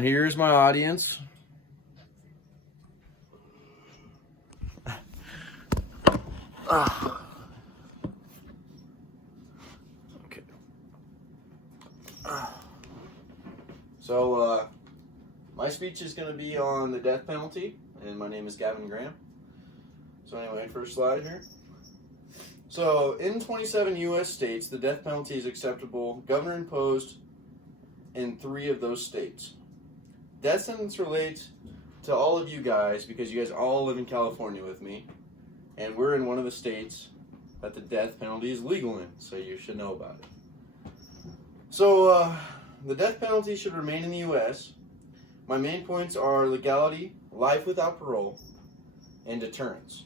Here's my audience. Okay. So, my speech is going to be on the death penalty, and my name is Gavin Graham. So anyway, first slide here. So, in 27 U.S. states, the death penalty is acceptable, governor imposed in 3 of those states. Death sentence relates to all of you guys because you guys all live in California with me, and we're in one of the states that the death penalty is legal in, so you should know about it. So, the death penalty should remain in the U.S. My main points are legality, life without parole, and deterrence.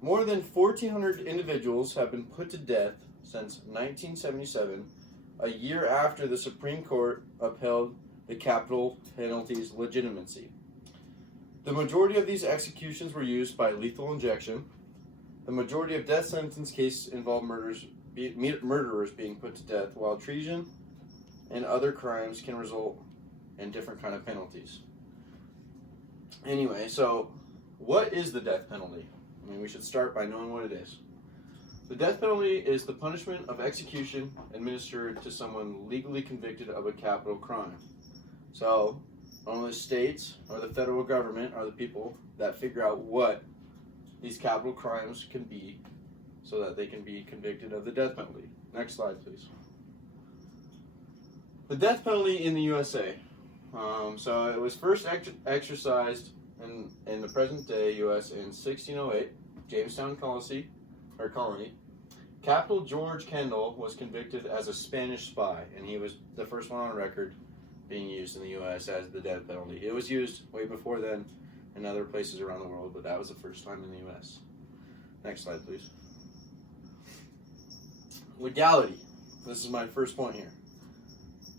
More than 1,400 individuals have been put to death since 1977, a year after the Supreme Court upheld the capital penalty's legitimacy. The majority of these executions were used by lethal injection. The majority of death sentence cases involve murderers being put to death, while treason and other crimes can result in different kind of penalties. Anyway, so what is the death penalty? I mean, we should start by knowing what it is. The death penalty is the punishment of execution administered to someone legally convicted of a capital crime. So, only the states or the federal government are the people that figure out what these capital crimes can be so that they can be convicted of the death penalty. Next slide, please. The death penalty in the USA. So it was first exercised in the present day U.S. in 1608, Jamestown colony. Capital George Kendall was convicted as a Spanish spy, and he was the first one on record being used in the U.S. as the death penalty. It was used way before then in other places around the world, but that was the first time in the U.S. Next slide, please. Legality. This is my first point here.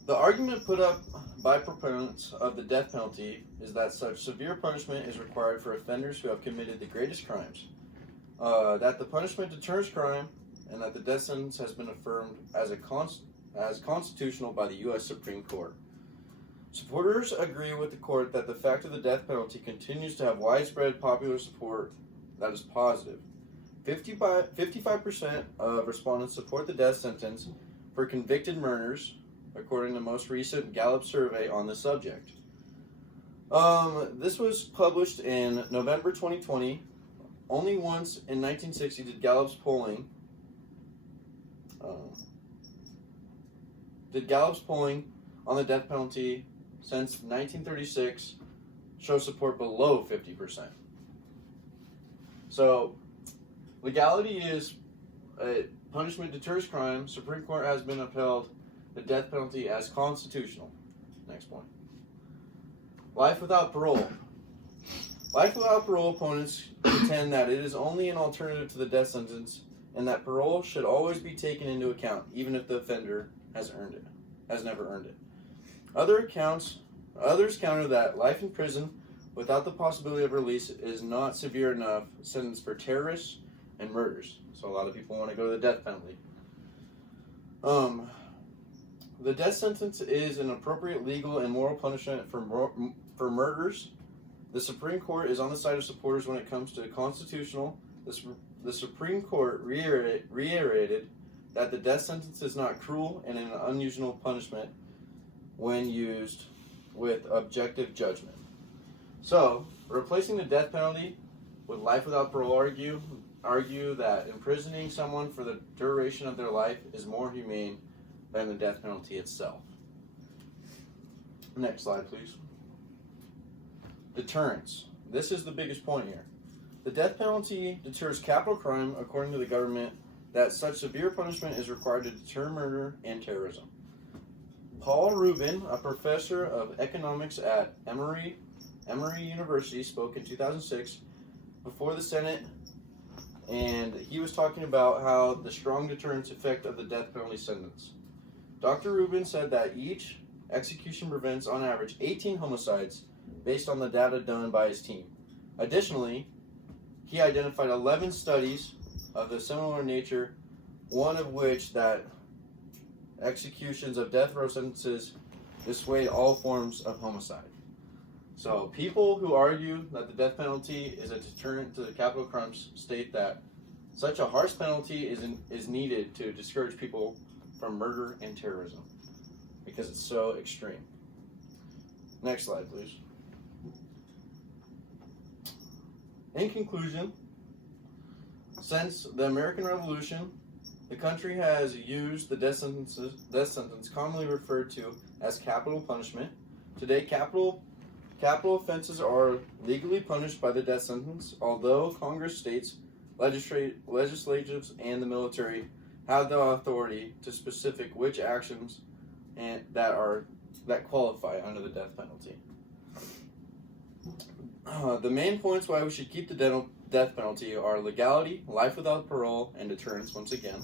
The argument put up by proponents of the death penalty is that such severe punishment is required for offenders who have committed the greatest crimes, that the punishment deters crime, and that the death sentence has been affirmed as constitutional by the U.S. Supreme Court. Supporters agree with the court that the fact of the death penalty continues to have widespread popular support that is positive. 55% of respondents support the death sentence for convicted murderers, according to the most recent Gallup survey on the subject. This was published in November 2020. Only once in 1960 did Gallup's polling on the death penalty since 1936 show support below 50%. So, legality is punishment deters crime. Supreme Court has been upheld the death penalty as constitutional. Next point. Life without parole. Life without parole opponents contend that it is only an alternative to the death sentence and that parole should always be taken into account, even if the offender has never earned it. Others counter that life in prison without the possibility of release is not severe enough sentence for terrorists and murders. So a lot of people want to go to the death penalty. The death sentence is an appropriate legal and moral punishment for murders. The Supreme Court is on the side of supporters when it comes to constitutional. The Supreme Court reiterated that the death sentence is not cruel and an unusual punishment when used with objective judgment. So, replacing the death penalty with life without parole argue that imprisoning someone for the duration of their life is more humane than the death penalty itself. Next slide, please. Deterrence. This is the biggest point here. The death penalty deters capital crime, according to the government, that such severe punishment is required to deter murder and terrorism. Paul Rubin, a professor of economics at Emory University, spoke in 2006 before the Senate, and he was talking about how the strong deterrence effect of the death penalty sentence. Dr. Rubin said that each execution prevents, on average, 18 homicides based on the data done by his team. Additionally, he identified 11 studies of a similar nature, one of which that executions of death row sentences dissuade all forms of homicide. So people who argue that the death penalty is a deterrent to the capital crimes state that such a harsh penalty is needed to discourage people from murder and terrorism because it's so extreme. Next slide, please. In conclusion, since the American Revolution, the country has used the death sentence commonly referred to as capital punishment. Today, capital offenses are legally punished by the death sentence, although Congress, states, legislatives, and the military have the authority to specific which actions that qualify under the death penalty. The main points why we should keep the death penalty are legality, life without parole, and deterrence once again.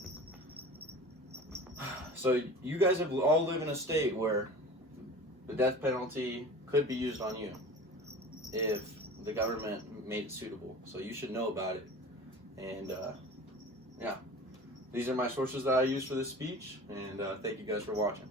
So you guys have all lived in a state where the death penalty could be used on you if the government made it suitable. So you should know about it. And yeah, these are my sources that I use for this speech, and thank you guys for watching.